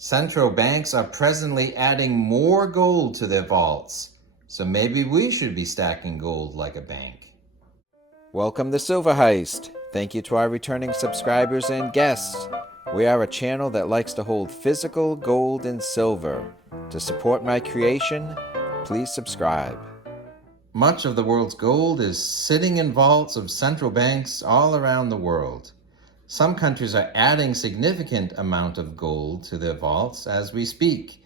Central banks are presently adding more gold to their vaults, so maybe we should be stacking gold like a bank. Welcome to Silver Heist. Thank you to our returning subscribers and guests. We are a channel that likes to hold physical gold and silver. To support my creation, please subscribe. Much of the world's gold is sitting in vaults of central banks all around the world. Some countries are adding significant amount of gold to their vaults as we speak.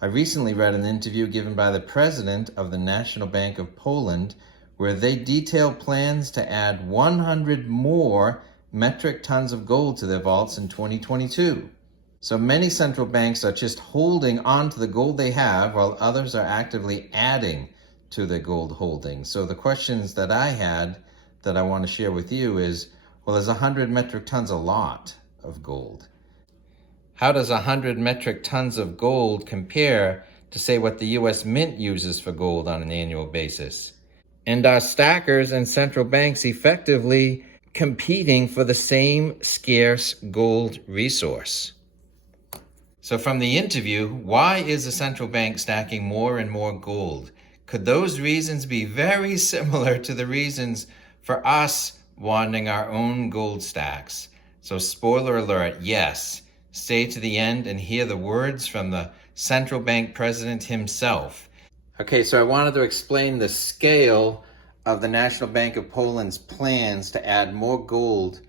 I recently read an interview given by the president of the National Bank of Poland where they detail plans to add 100 more metric tons of gold to their vaults in 2022. So many central banks are just holding on to the gold they have while others are actively adding to their gold holdings. So the questions that I had that I want to share with you is, well, is 100 metric tons a lot of gold? How does 100 metric tons of gold compare to, say, what the U.S. Mint uses for gold on an annual basis? And are stackers and central banks effectively competing for the same scarce gold resource? So from the interview, why is the central bank stacking more and more gold? Could those reasons be very similar to the reasons for us wanting our own gold stacks? So spoiler alert, yes. Stay to the end and hear the words from the central bank president himself. Okay, so I wanted to explain the scale of the National Bank of Poland's plans to add more gold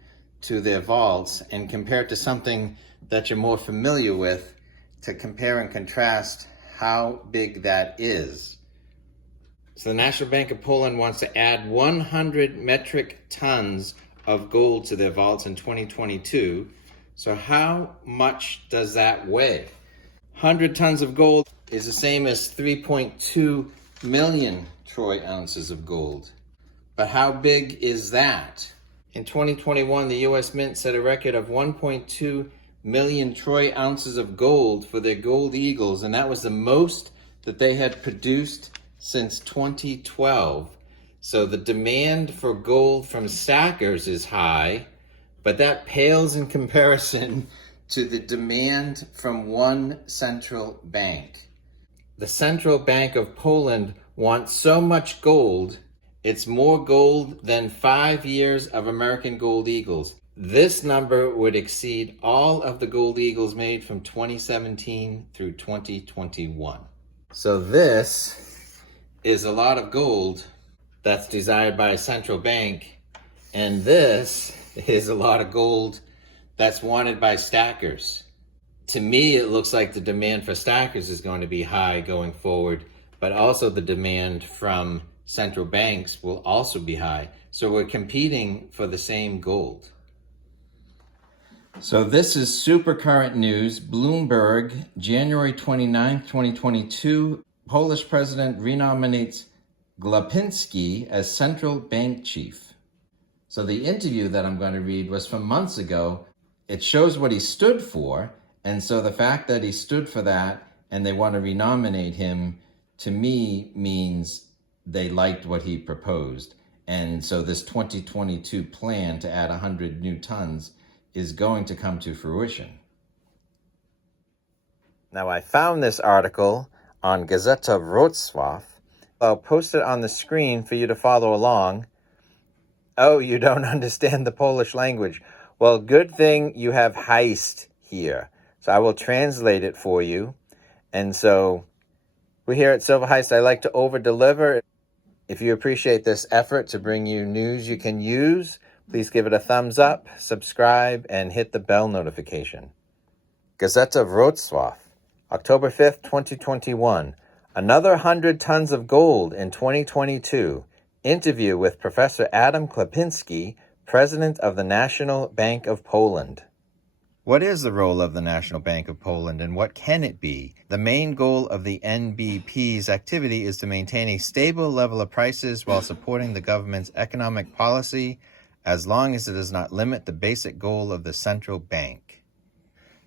to their vaults and compare it to something that you're more familiar with, to compare and contrast how big that is. So the National Bank of Poland wants to add 100 metric tons of gold to their vaults in 2022. So how much does that weigh? 100 tons of gold is the same as 3.2 million troy ounces of gold. But how big is that? In 2021, the U.S. Mint set a record of 1.2 million troy ounces of gold for their gold eagles, and that was the most that they had produced since 2012. So the demand for gold from stackers is high, but that pales in comparison to the demand from one central bank. The Central Bank of Poland wants so much gold, it's more gold than 5 years of American gold eagles. This number would exceed all of the gold eagles made from 2017 through 2021. So this is a lot of gold that's desired by a central bank, and this is a lot of gold that's wanted by stackers. To me, it looks like the demand for stackers is going to be high going forward, but also the demand from central banks will also be high. So we're competing for the same gold. So this is super current news. Bloomberg, January 29th, 2022, Polish president renominates Glapiński as central bank chief. So the interview that I'm going to read was from months ago. It shows what he stood for, and so the fact that he stood for that and they want to renominate him, to me, means they liked what he proposed. And so this 2022 plan to add 100 new tons is going to come to fruition. Now, I found this article on Gazeta Wrocław. I'll post it on the screen for you to follow along. Oh, you don't understand the Polish language. Well, good thing you have heist here. So I will translate it for you. And so we here at Silver Heist, I like to over-deliver. If you appreciate this effort to bring you news you can use, please give it a thumbs up, subscribe, and hit the bell notification. Gazeta Wrocław, October 5th, 2021. Another 100 tons of gold in 2022. Interview with Professor Adam Glapiński, President of the National Bank of Poland. What is the role of the National Bank of Poland and what can it be? The main goal of the NBP's activity is to maintain a stable level of prices while supporting the government's economic policy as long as it does not limit the basic goal of the central bank.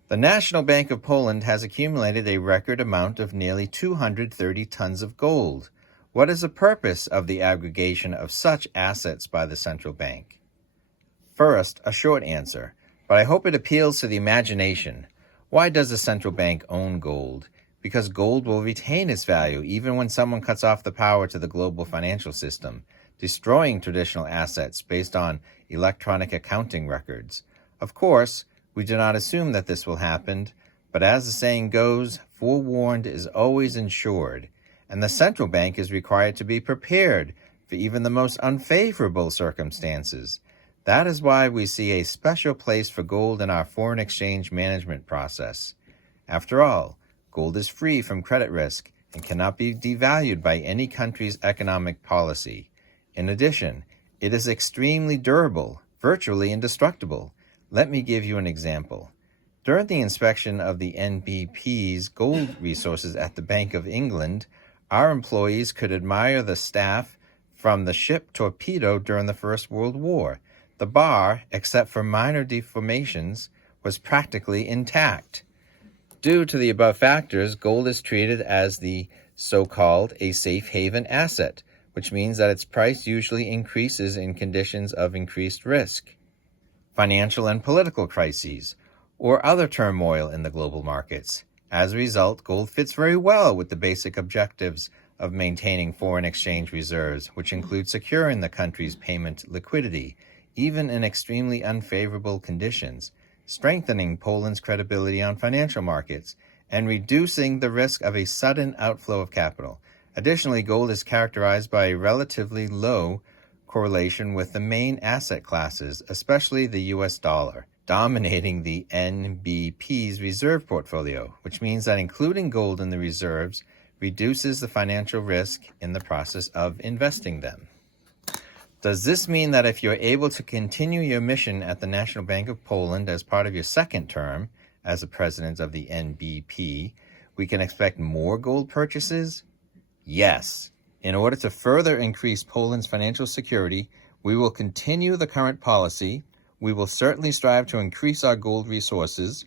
The National Bank of Poland has accumulated a record amount of nearly 230 tons of gold. What is the purpose of the aggregation of such assets by the central bank? First, a short answer, but I hope it appeals to the imagination. Why does the central bank own gold? Because gold will retain its value even when someone cuts off the power to the global financial system, destroying traditional assets based on electronic accounting records. Of course, we do not assume that this will happen, but as the saying goes, forewarned is always insured, and the central bank is required to be prepared for even the most unfavorable circumstances. That is why we see a special place for gold in our foreign exchange management process. After all, gold is free from credit risk and cannot be devalued by any country's economic policy. In addition, it is extremely durable, virtually indestructible. Let me give you an example. During the inspection of the NBP's gold resources at the Bank of England, our employees could admire the staff from the ship Torpedo during the First World War. The bar, except for minor deformations, was practically intact. Due to the above factors, gold is treated as the so-called a safe haven asset, which means that its price usually increases in conditions of increased risk, financial and political crises, or other turmoil in the global markets. As a result, gold fits very well with the basic objectives of maintaining foreign exchange reserves, which include securing the country's payment liquidity, even in extremely unfavorable conditions, strengthening Poland's credibility on financial markets, and reducing the risk of a sudden outflow of capital. Additionally, gold is characterized by a relatively low correlation with the main asset classes, especially the US dollar, dominating the NBP's reserve portfolio, which means that including gold in the reserves reduces the financial risk in the process of investing them. Does this mean that if you're able to continue your mission at the National Bank of Poland as part of your second term as the president of the NBP, we can expect more gold purchases? Yes. In order to further increase Poland's financial security, we will continue the current policy. We will certainly strive to increase our gold resources.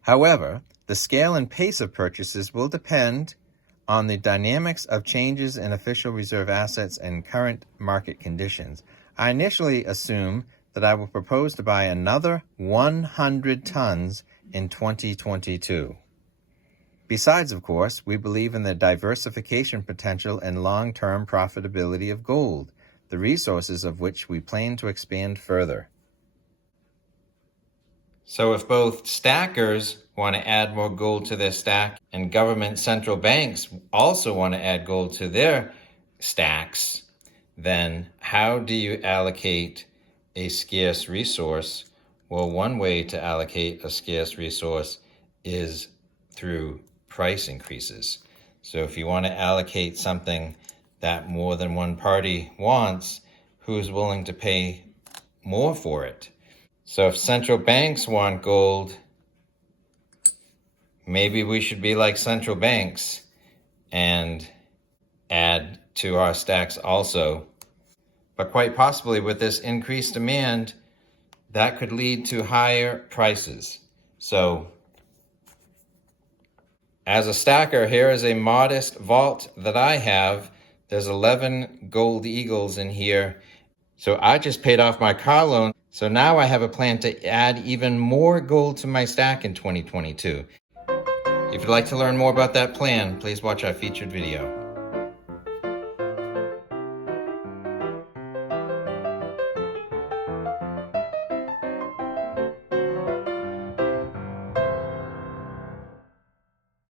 However, the scale and pace of purchases will depend on the dynamics of changes in official reserve assets and current market conditions. I initially assume that I will propose to buy another 100 tons in 2022. Besides, of course, we believe in the diversification potential and long-term profitability of gold, the resources of which we plan to expand further. So if both stackers want to add more gold to their stack and government central banks also want to add gold to their stacks, then how do you allocate a scarce resource? Well, one way to allocate a scarce resource is through price increases. So if you want to allocate something that more than one party wants, who's willing to pay more for it? So if central banks want gold, maybe we should be like central banks and add to our stacks also. But quite possibly with this increased demand, that could lead to higher prices. So as a stacker, here is a modest vault that I have. There's 11 gold eagles in here. So I just paid off my car loan. So now I have a plan to add even more gold to my stack in 2022. If you'd like to learn more about that plan, please watch our featured video.